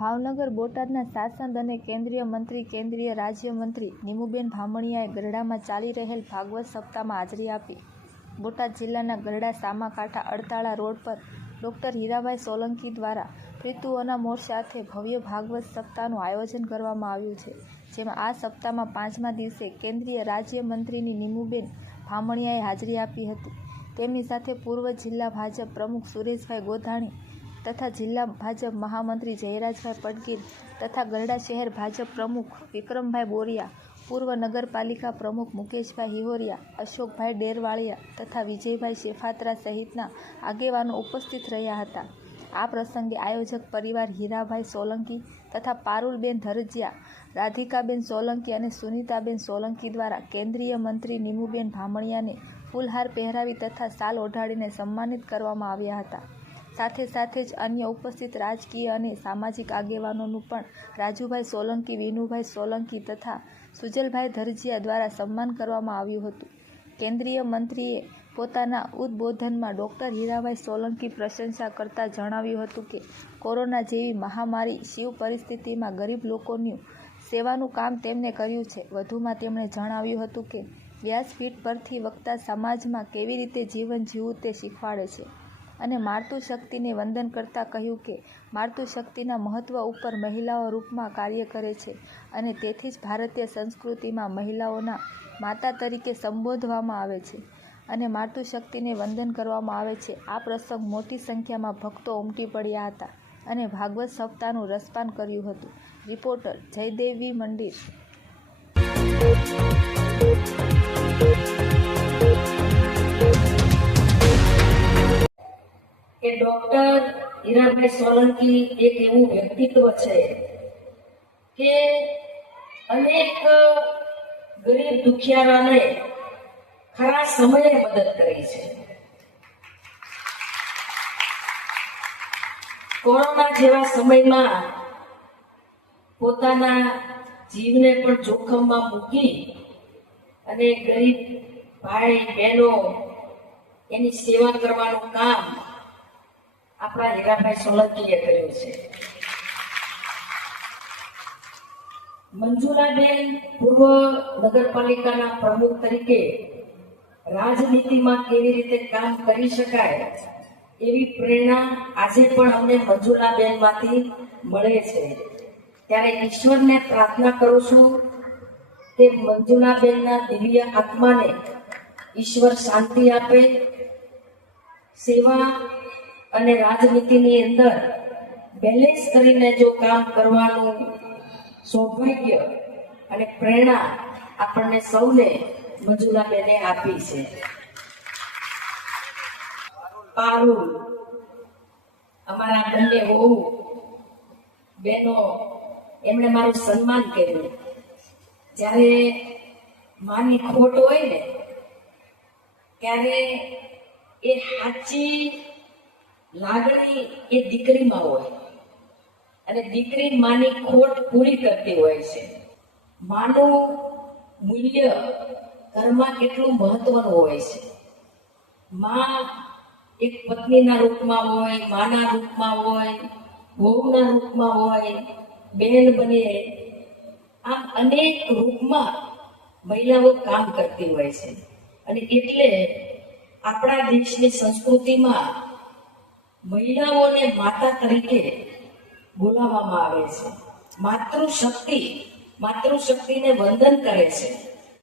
ભાવનગર બોટાદના સાંસદ અને કેન્દ્રીય મંત્રી કેન્દ્રીય રાજ્યમંત્રી નીમુબેન ભામણીયાએ ગરડામાં ચાલી રહેલ ભાગવત સપ્તાહમાં હાજરી આપી. બોટાદ જિલ્લાના ગરડા સામાકાંઠા અડતાળા રોડ પર ડોક્ટર હીરાભાઈ સોલંકી દ્વારા પ્રીતુઓના મોર સાથે ભવ્ય ભાગવત સપ્તાહનું આયોજન કરવામાં આવ્યું છે. જેમાં આ સપ્તાહમાં 5મા દિવસે કેન્દ્રીય રાજ્યમંત્રીની નીમુબેન ભામણીયાએ હાજરી આપી હતી. તેમની સાથે પૂર્વ જિલ્લા ભાજપ પ્રમુખ સુરેશભાઈ ગોધાણી તથા જિલ્લા ભાજપ મહામંત્રી જયરાજભાઈ પડગીર તથા ગરડા શહેર ભાજપ પ્રમુખ વિક્રમભાઈ બોરિયા, પૂર્વ નગરપાલિકા પ્રમુખ મુકેશભાઈ હિહોરિયા, અશોકભાઈ ડેરવાળિયા તથા વિજયભાઈ શેફાત્રા સહિતના આગેવાનો ઉપસ્થિત રહ્યા હતા. આ પ્રસંગે આયોજક પરિવાર હીરાભાઈ સોલંકી તથા પારુલબેન ધરજીયા, રાધિકાબેન સોલંકી અને સુનીતાબેન સોલંકી દ્વારા કેન્દ્રીય મંત્રી નીમુબેન ભામણીયાને ફૂલહાર પહેરાવી તથા શાલ ઓઢાડીને સન્માનિત કરવામાં આવ્યા હતા. સાથે જ અન્ય ઉપસ્થિત રાજકીય અને સામાજિક આગેવાનોનું પણ રાજુભાઈ સોલંકી, વિનુભાઈ સોલંકી તથા સુજલભાઈ ધરજીયા દ્વારા સન્માન કરવામાં આવ્યું હતું. કેન્દ્રીય મંત્રીએ પોતાના ઉદ્બોધનમાં ડોક્ટર હીરાભાઈ સોલંકી પ્રશંસા કરતા જણાવ્યું હતું કે કોરોના જેવી મહામારી શિવ પરિસ્થિતિમાં ગરીબ લોકોની સેવાનું કામ તેમણે કર્યું છે. વધુમાં તેમણે જણાવ્યું હતું કે વ્યાસપીઠ પરથી વક્તા સમાજમાં કેવી રીતે જીવન જીવવું તે શીખવાડે છે અને માતૃશક્તિને વંદન કરતાં કહ્યું કે માતૃશક્તિના મહત્ત્વ ઉપર મહિલાઓ રૂપમાં કાર્ય કરે છે અને તેથી જ ભારતીય સંસ્કૃતિમાં મહિલાઓના માતા તરીકે સંબોધવામાં આવે છે અને માતૃશક્તિને વંદન કરવામાં આવે છે. આ પ્રસંગ મોટી સંખ્યામાં ભક્તો ઉમટી પડ્યા હતા અને ભાગવત સપ્તાહનું રસપાન કર્યું હતું. રિપોર્ટર જયદેવી મંદિર. કે ડોક્ટર હીરાભાઈ સોલંકી એક એવું વ્યક્તિત્વ છે કે અનેક ગરીબ દુખિયારાને ખરા સમયે મદદ કરી છે. કોરોના જેવા સમયમાં પોતાના જીવને પણ જોખમમાં મૂકી અને ગરીબ ભાઈ બહેનો એની સેવા કરવાનું કામ આપણા હીરાભાઈ સોલંકીએ કર્યું છે. મંજુલાબેન પૂર્વ નગરપાલિકાના પ્રમુખ તરીકે રાજનીતિમાં કેવી રીતે કામ કરી શકાય એવી પ્રેરણા આજે પણ અમને મંજુલાબેનમાંથી મળે છે. ત્યારે ઈશ્વરને પ્રાર્થના કરું છું કે મંજુલાબેનના દિવ્ય આત્માને ઈશ્વર શાંતિ આપે, સેવા અને રાજનીતિની અંદર બેલેન્સ કરીને જો કામ કરવાનું સૌભાગ્ય અને પ્રેરણા આપણને સૌને મંજુલાબેને આપી છે. પારુલ અમારા બંને વહુ બહેનો એમણે મારું સન્માન કર્યું. જ્યારે માની ખોટ હોય ને ત્યારે એ સાચી લાગણી એ દીકરીમાં હોય અને દીકરી માની ખોટ પૂરી કરતી હોય છે. માનું મૂલ્ય ઘરમાં કેટલું મહત્વનું હોય છે. માં એક પત્નીના રૂપમાં હોય, માના રૂપમાં હોય, વહુના રૂપમાં હોય, બહેન બને, આમ અનેક રૂપમાં મહિલાઓ કામ કરતી હોય છે. અને એટલે આપણા દેશની સંસ્કૃતિમાં મહિલાઓને માતા તરીકે બોલાવવામાં આવે છે. માતૃશક્તિને વંદન કરે છે.